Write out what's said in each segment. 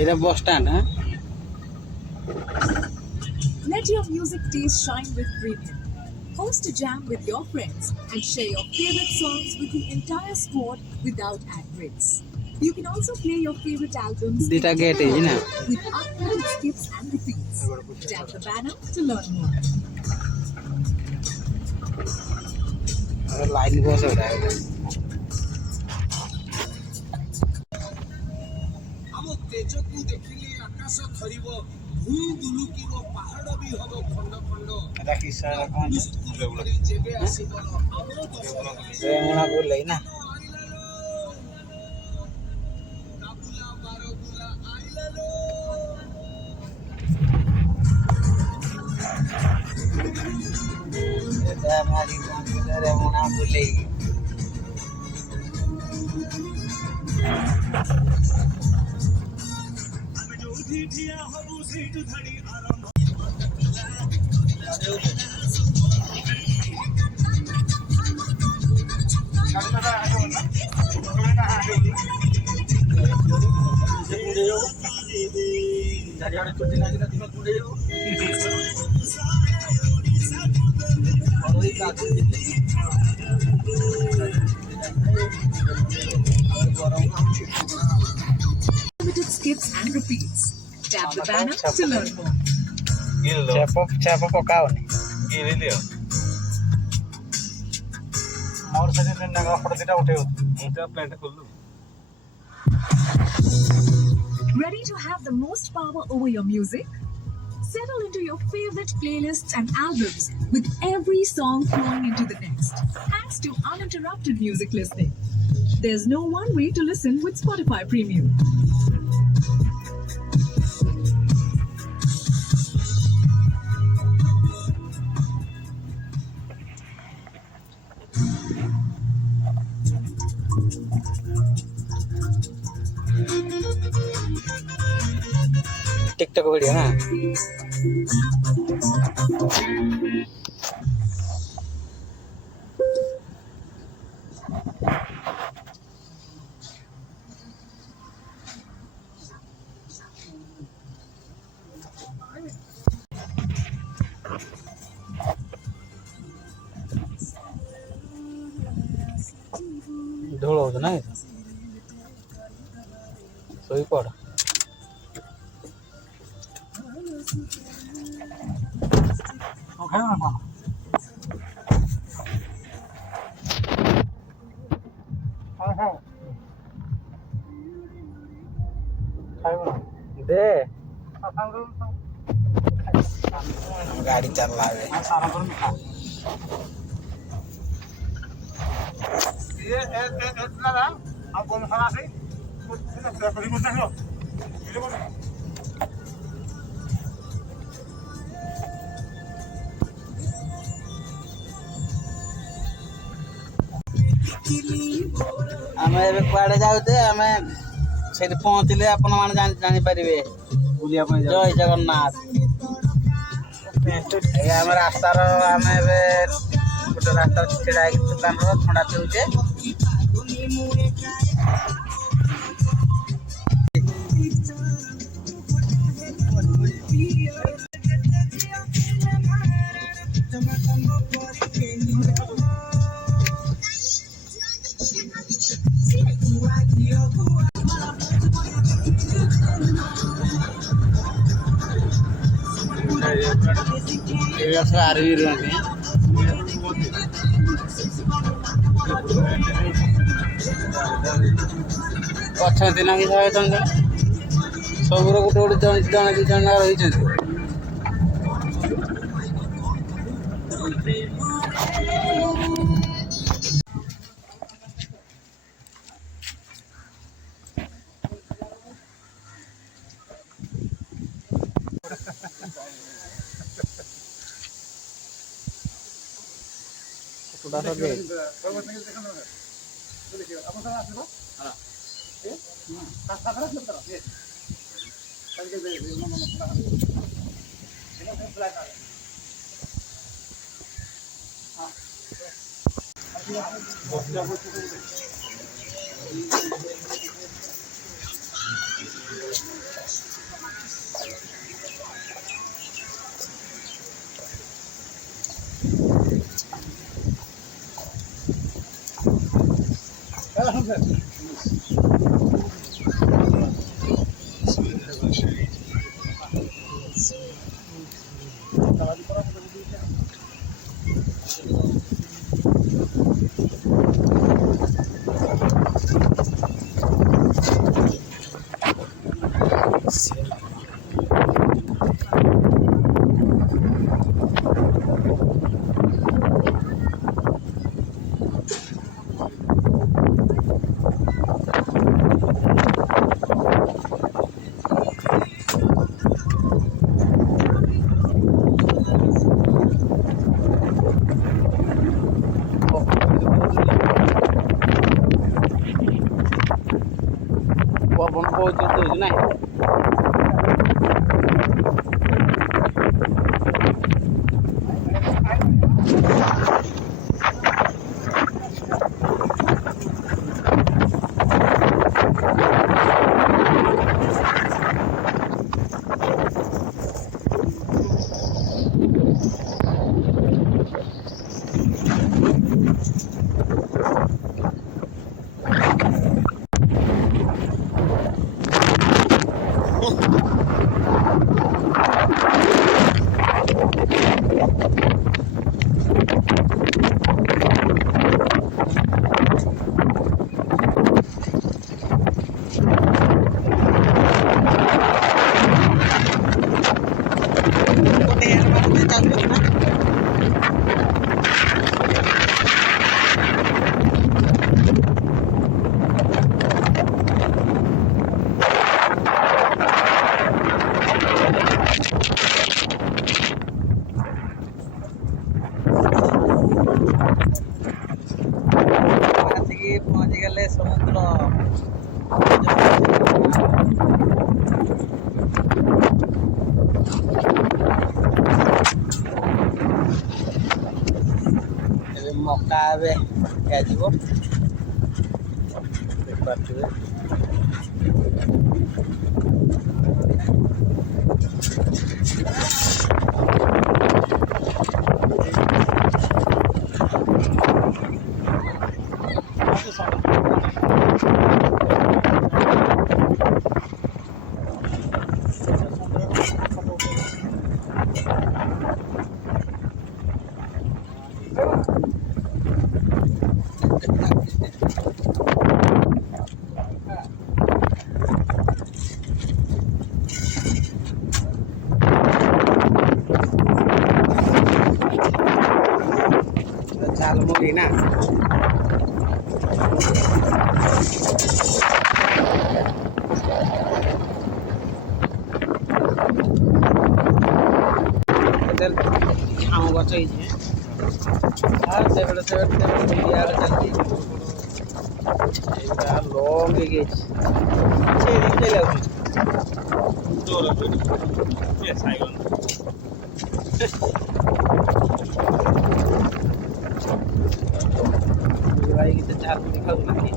এটা bus stand, huh? Let your music taste shine with Premium. Host a jam with your friends and share your favorite songs with the entire squad without ad breaks. You can also play your favorite albums Dita gate is, na? with unlimited skips and repeats. Tap the banner to learn more. Line bus हो रहा है ଆମ ତେଜକୁ ଦେଖିଲେ ଆକାଶ ଥରିବ ଭୂଇଁ ଦୁଲୁକିବ ପାହାଡ଼ ବି ହବ ଖଣ୍ଡ ଖଣ୍ଡ এটা কি সারা কোন ନିସ୍ତୁତରେ ଯେବେ ଆସିବ ଆମ ଦଶମ রেমনা বললেই না କାବୁଲା ବାରବୁଲା ଆଇଲାଲୋ এটা আমারি কোন রেমনা বললেই ଆମେ ଯୋଉଠି ଠିଆ ହବୁ ସେଇଠୁ ଧାଡ଼ି ଆରମ୍ଭ Limited skips and repeats. Tap the banner to learn more. ଚାପ ପକାଉନି ମୋର ସେଠି ନାଗା ଫଟୋ ଦିଟା ଉଠେଇବ ମୁଁ ତା pant ଖୋଲିଲୁ Ready to have the most power over your music? Settle into your favorite playlists and albums with every song flowing into the next. Thanks to uninterrupted music listening. There's no one way to listen with Spotify Premium. TikTok video ना ढोल हो ना सोई पड़ दे गाड़ी चल रहा है ये इतना ना आप कौन खाना से कभी बोलते हो ଆମେ ଏବେ କୁଆଡେ ଯାଉଛେ ଆମେ ସେଇଠି ପହଞ୍ଚିଲେ ଆପଣ ମାନେ ଜାଣିପାରିବେ ଜୟ ଜଗନ୍ନାଥ ଏ ଆମେ ରାସ୍ତାର ଆମେ ଏବେ ଗୋଟେ ରାସ୍ତାର ଛିଡ଼ା ହେଇକି ଦୋକାନର ଥଣ୍ଡା ପିଉଛେ आरवी रहते हैं ଅଛନ୍ତି ନା କି ଶହେ ଜଣ ସବୁର ଗୋଟେ ଗୋଟେ ଜଣେ ଦୁଇ ଜଣ ରହିଛନ୍ତି ପବନ ବହୁତ ଜୋର ଦଉଛି ନାଇଁ ଆସିକି ପହଞ୍ଚିଗଲେ ସମୁଦ୍ର ଏବେ ମକା ଏବେ ଖିଆଯିବ ଦେଖିପାରୁଥିବେ ঝালমুড়ি না ঝাউ গଛ ହେଇଛି ଆଉ ସେପଟେ ବୁଲିବାର ଚାଲିଛି ଏଇଟା ଲଙ୍ଗ ହେଇଯାଇଛି ସେ ରିଟେ ଲାଗୁଛି ଭାଇ କେତେ ଝାଲମୁড়ି ଖାଉଛନ୍ତି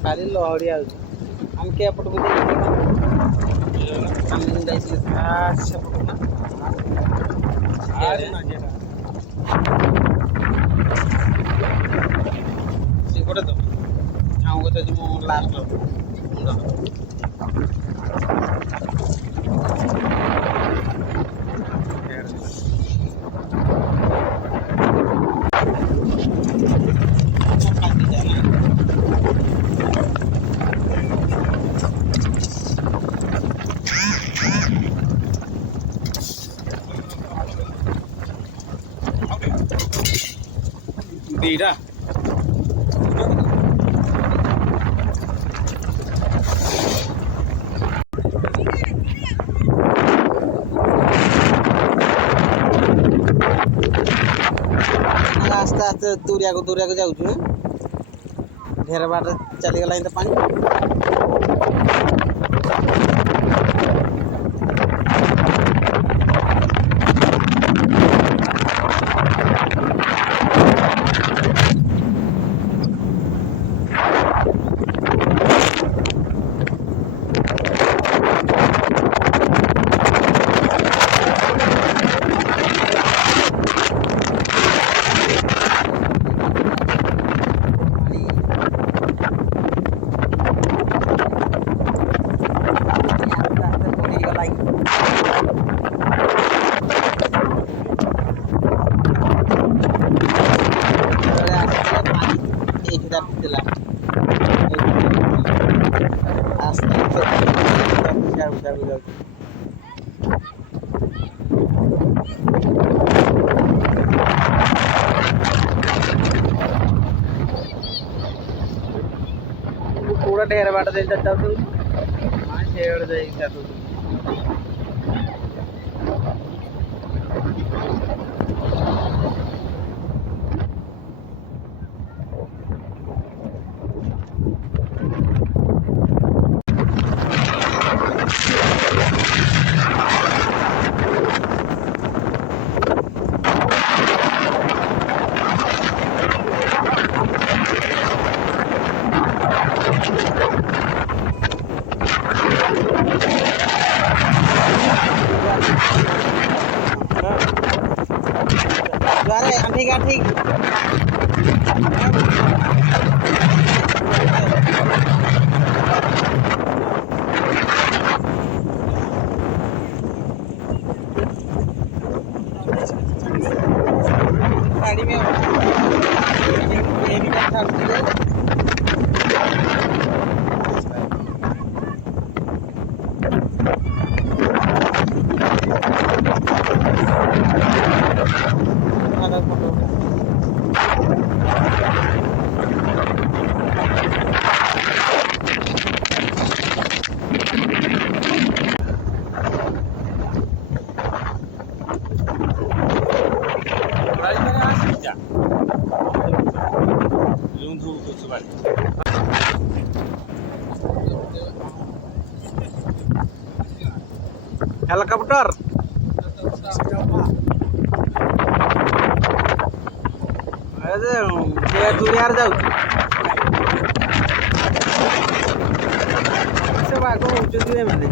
ଖାଲି ଲହଡ଼ି ଆଉଛି ଆମେ କି ଏପଟକୁ ଆମେ ଯାଇଥିଲେ ସେପଟକୁ ନା ସେପଟେ ତ ଝାଉଁ ଗଛ ଅଛି ମୁଁ ଲାଷ୍ଟ ମୁଣ୍ଡ Dira. आस्ते आस्ते दूरिया को जाऊँ ढेर बाट चली गला तो पानी ବାଟ ଦେଇ ଯାଉଛନ୍ତି ସେଇଆଡ଼େ ଯାଇକି ଗାଧଉଛନ୍ତି। Juara antik-antik. Tadi memang ini kan harus ada foto. Helikopter. अरे ये दुनियार जाऊ से बाग होउचंदी एମାନେ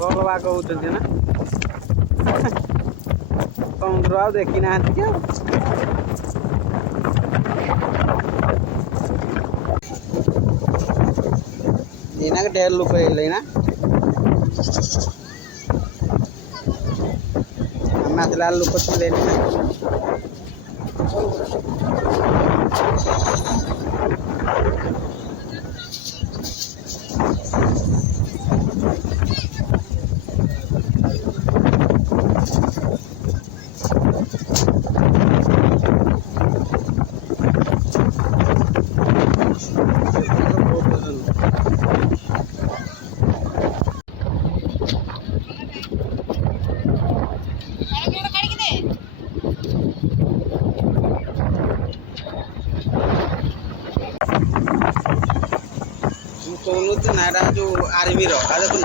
बग बाग होउचंदी ना समुद्र आ देखि ना हती के इना के ढेर लोग आइले ना मतला लोग तो लेने तो नारा जो आर्मी रो आ देखो